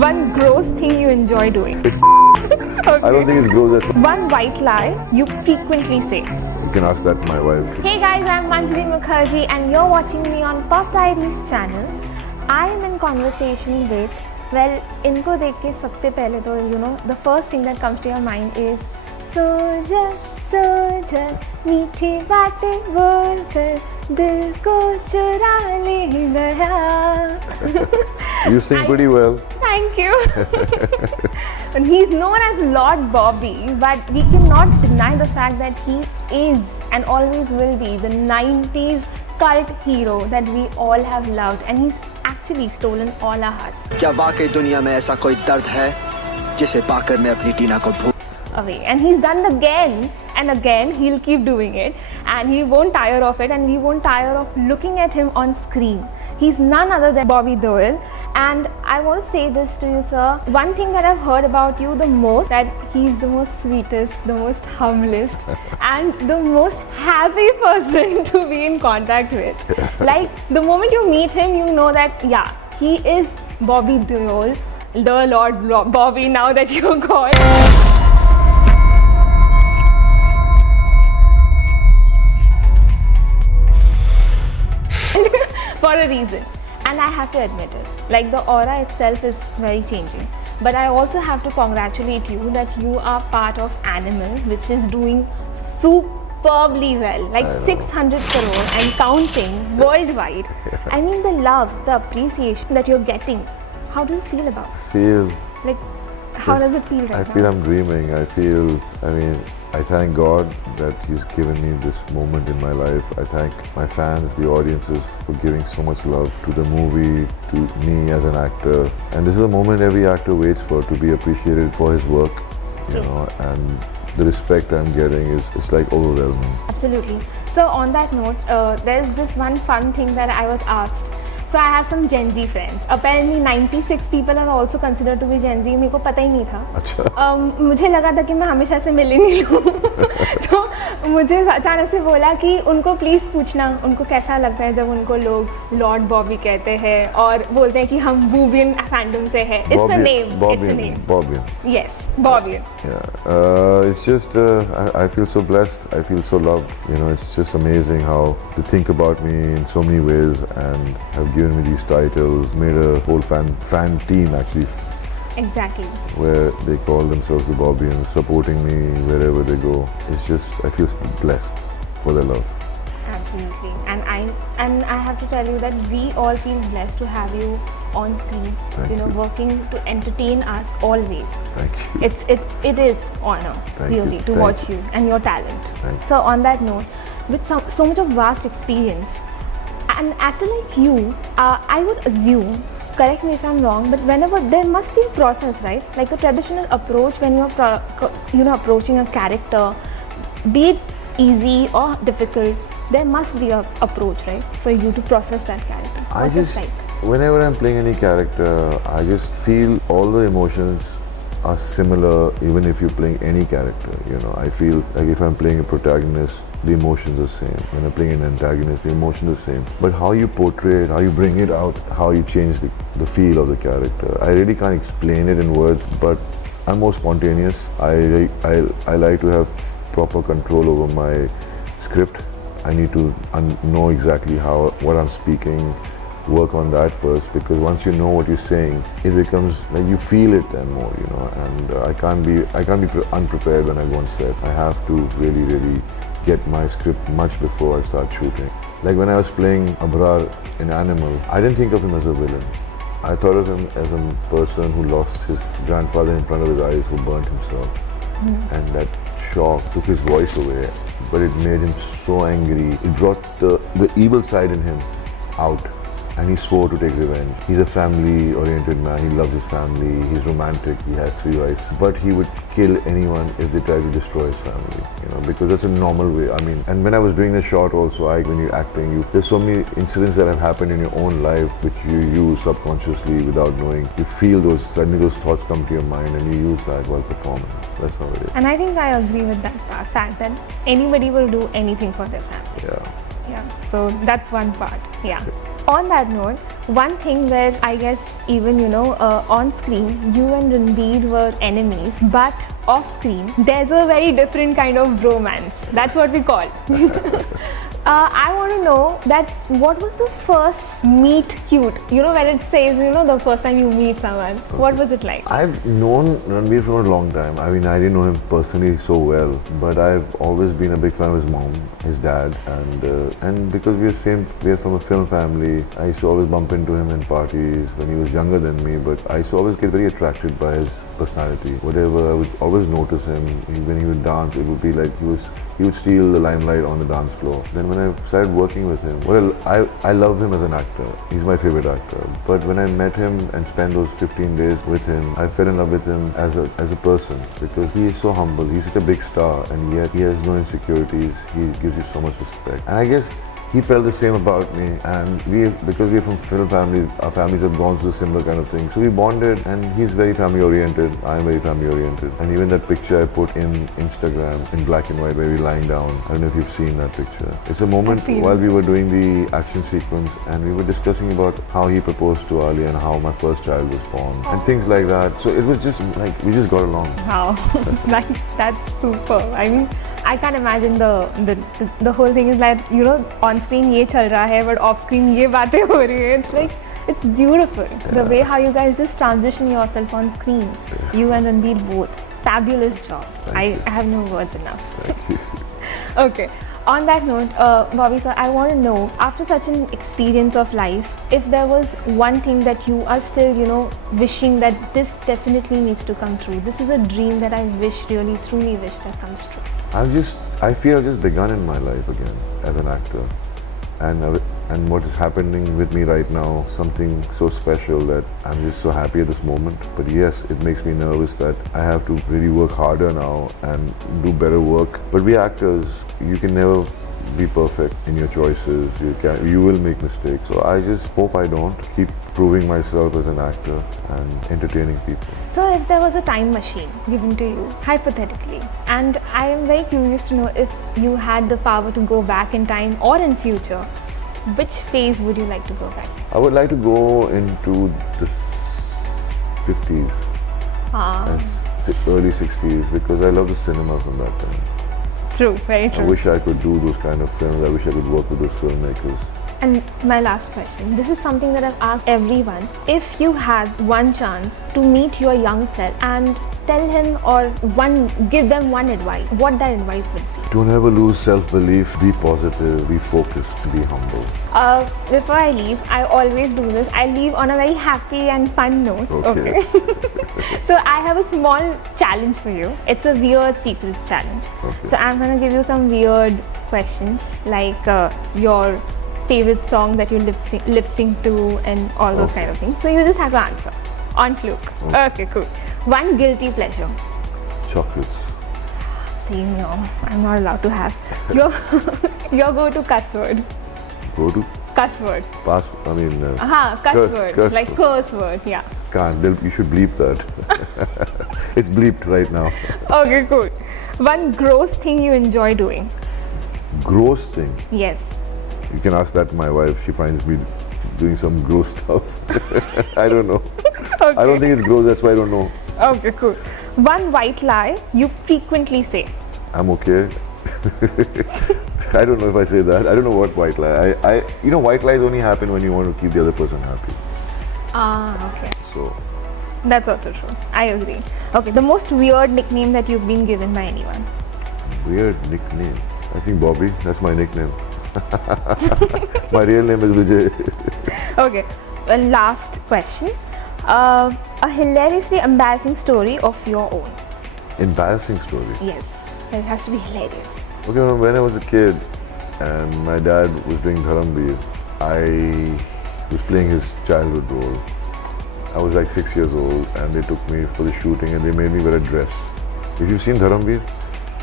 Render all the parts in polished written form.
One gross thing you enjoy doing. Okay. I don't think it's gross. One white lie you frequently say. You can ask that to my wife. Hey guys, I'm Manjali Mukherjee and you're watching me on Pop Diaries channel. I am in conversation with, well, इनको देख के सबसे पहले तो the first thing that comes to your mind is सोजा मीठी बातें बोल कर दिल को चुरा ले गया. You sing pretty well. Thank you. And he's known as Lord Bobby, but we cannot deny the fact that he is and always will be the 90s cult hero that we all have loved, and he's actually stolen all our hearts. क्या वाकई दुनिया में ऐसा कोई दर्द है जिसे पाकर मैं अपनी टीना को भूल away, and he's done it again and again. He'll keep doing it and he won't tire of it, and we won't tire of looking at him on screen. He's none other than Bobby Deol, and I want to say this to you, sir. One thing that I've heard about you the most, that he's the most sweetest, the most humblest and the most happy person to be in contact with. Like the moment you meet him, you know that yeah, he is Bobby Deol, the Lord Bobby now that you call. For a reason, and I have to admit it, like the aura itself is very changing, but I also have to congratulate you that you are part of Animal, which is doing superbly well, like 600 crore and counting worldwide. I mean, the love, the appreciation that you're getting, how do you feel about it? Like, how does it feel right now? I feel I'm dreaming. I thank God that He's given me this moment in my life. I thank my fans, the audiences, for giving so much love to the movie, to me as an actor. And this is a moment every actor waits for, to be appreciated for his work, you know, and the respect I'm getting it's like overwhelming. Absolutely. So on that note, there's this one fun thing that I was asked. So I have some Gen Z friends. Apparently 96 people are also considered to be Gen Z. मेरे को पता ही नहीं था. अच्छा. मुझे लगा था कि मैं हमेशा से मिली नहीं हूँ. तो मुझे अचानक से बोला कि उनको प्लीज़ पूछना उनको कैसा लगता है जब उनको लोग लॉर्ड बॉबी कहते हैं और बोलते हैं कि हम बूबियन फैंडम से हैं. It's a name. It's a name. Bobbian. Yes, Bobbian. Yeah. It's just I feel so blessed. I feel so loved. You know, it's just amazing how they think about me in so many ways and have given me these titles, made a whole fan team actually. Exactly. Where they call themselves the Bobbians, supporting me wherever they go. It's just, I feel blessed for their love. Absolutely. And I have to tell you that we all feel blessed to have you on screen. Thank you. Working to entertain us always. Thank you. It is honor really to watch you and your talent. So on that note, with so much of vast experience, an actor like you, I would assume, correct me if I'm wrong, but whenever there must be a process, right? Like a traditional approach when you're approaching a character, be it easy or difficult, there must be a approach, right, for you to process that character. Whenever I'm playing any character, I just feel all the emotions are similar even if you're playing any character, you know. I feel like if I'm playing a protagonist, the emotions are same. When I'm playing an antagonist, the emotions are same. But how you portray it, how you bring it out, how you change the feel of the character, I really can't explain it in words, but I'm more spontaneous. I like to have proper control over my script. I need to know exactly what I'm speaking, work on that first, because once you know what you're saying, it becomes like you feel it and more, you know. And I can't be unprepared when I go on set. I have to really get my script much before I start shooting. Like when I was playing Abrar in Animal, I didn't think of him as a villain. I thought of him as a person who lost his grandfather in front of his eyes, who burnt himself. And that shock took his voice away, but it made him so angry. It brought the evil side in him out. And he swore to take revenge. He's a family-oriented man. He loves his family. He's romantic. He has 3 wives. But he would kill anyone if they try to destroy his family. You know, because that's a normal way. I mean, and when I was doing the shot also, when you're acting, there's so many incidents that have happened in your own life which you use subconsciously without knowing. You feel suddenly those thoughts come to your mind, and you use that while performing. That's how it is. And I think I agree with that fact that anybody will do anything for their family. Yeah. Yeah. So that's one part. Yeah. On that note, one thing that I guess even on screen you and Ranbir were enemies, but off screen there's a very different kind of romance. That's what we call. I want to know that what was the first meet cute? When it says the first time you meet someone, what was it like? I've known Ranbir for a long time. I mean, I didn't know him personally so well, but I've always been a big fan of his mom, his dad, and because we're from a film family, I used to always bump into him in parties when he was younger than me. But I used to always get very attracted by his personality. Whatever, I would always notice him. When he would dance, it would be like he would steal the limelight on the dance floor. Then when I started working with him, I love him as an actor. He's my favorite actor. But when I met him and spent those 15 days with him, I fell in love with him as a person, because he is so humble. He's such a big star, and yet he has no insecurities. He gives you so much respect. And I guess he felt the same about me, and because we're from film families, our families have gone through similar kind of things. So we bonded, and he's very family oriented, I'm very family oriented. And even that picture I put in Instagram in black and white where we're lying down, I don't know if you've seen that picture. It's a moment while we were doing the action sequence, and we were discussing about how he proposed to Ali and how my first child was born, and things like that. So it was just like, we just got along. Wow, that's super. I mean, I can't imagine the whole thing is like, on screen ye chal raha hai, but off screen ye baatein ho rahi hai. It's like, it's beautiful. Yeah. The way how you guys just transition yourself on screen. Yeah. You and Ranbir both. Fabulous job. I have no words enough. Thank you. Okay. On that note, Bobby sir, I want to know, after such an experience of life, if there was one thing that you are still, wishing that this definitely needs to come true. This is a dream that I really, truly wish that comes true. I feel I've just begun in my life again as an actor, and what is happening with me right now, something so special that I'm just so happy at this moment. But yes, it makes me nervous that I have to really work harder now and do better work. But we actors, you can never be perfect in your choices. You will make mistakes. So I just hope I don't. Keep proving myself as an actor and entertaining people. So if there was a time machine given to you, hypothetically, and I am very curious to know if you had the power to go back in time or in future, which phase would you like to go back? I would like to go into the 50s, early 60s, because I love the cinema from that time. True, very true. I wish I could do those kind of films. I wish I could work with those filmmakers. And my last question, this is something that I've asked everyone. If you had one chance to meet your young self and tell him or give them one advice, what that advice would be? Don't ever lose self-belief, be positive, be focused, be humble. Before I leave, I always do this. I leave on a very happy and fun note. Okay. So I have a small challenge for you. It's a weird secrets challenge. Okay. So I'm going to give you some weird questions, like your favorite song that you lip sync to and all those kind of things. So you just have to answer on fluke. Okay, cool. One guilty pleasure. Chocolates. Same here. I'm not allowed to have. Your go-to cuss word. Go to? Cuss word. Cuss word. Like curse word, yeah. Can't. You should bleep that. It's bleeped right now. Okay, cool. One gross thing you enjoy doing. Gross thing? Yes. You can ask that to my wife. She finds me doing some gross stuff. I don't know. Okay. I don't think it's gross, that's why I don't know. Okay, cool. One white lie you frequently say. I'm okay. I don't know if I say that. I don't know what white lie. White lies only happen when you want to keep the other person happy. Okay. So. That's also true. I agree. Okay, the most weird nickname that you've been given by anyone. Weird nickname? I think Bobby. That's my nickname. My real name is Vijay. Okay, one last question. A hilariously embarrassing story of your own. Embarrassing story? Yes, it has to be hilarious. Okay, when I was a kid and my dad was doing Ranbir, I was playing his childhood role. I was like 6 years old and they took me for the shooting and they made me wear a dress. If you've seen Ranbir,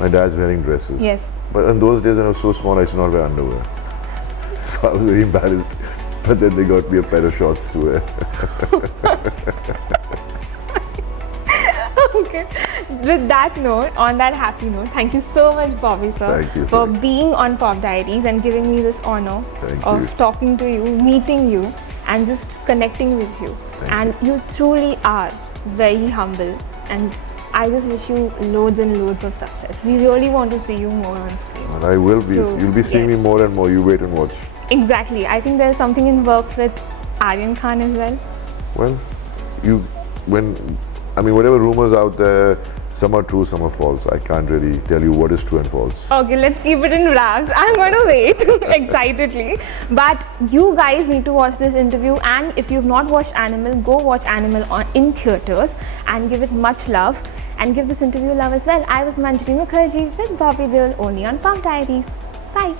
my dad's wearing dresses. Yes. But in those days when I was so small, I used to not wear underwear. So I was very embarrassed. But then they got me a pair of shorts to wear. Okay. With that note, on that happy note, thank you so much, Bobby sir, Thank you, for sir. being on Pop Diaries and giving me this honor Thank of you. talking to you, meeting you, and just connecting with you. Thank And you truly are very humble, and I just wish you loads and loads of success. We really want to see you more on screen. And I will be. So, You'll be seeing me yes. more and more. You wait and watch. Exactly. I think there's something in works with Aryan Khan as well. Well, whatever rumors out there, some are true, some are false. I can't really tell you what is true and false. Okay, let's keep it in wraps. I'm going to wait excitedly. But you guys need to watch this interview, and if you've not watched Animal, go watch Animal in theatres and give it much love and give this interview love as well. I was Manjari Mukherjee with Bobby Deol only on Pop Diaries. Bye.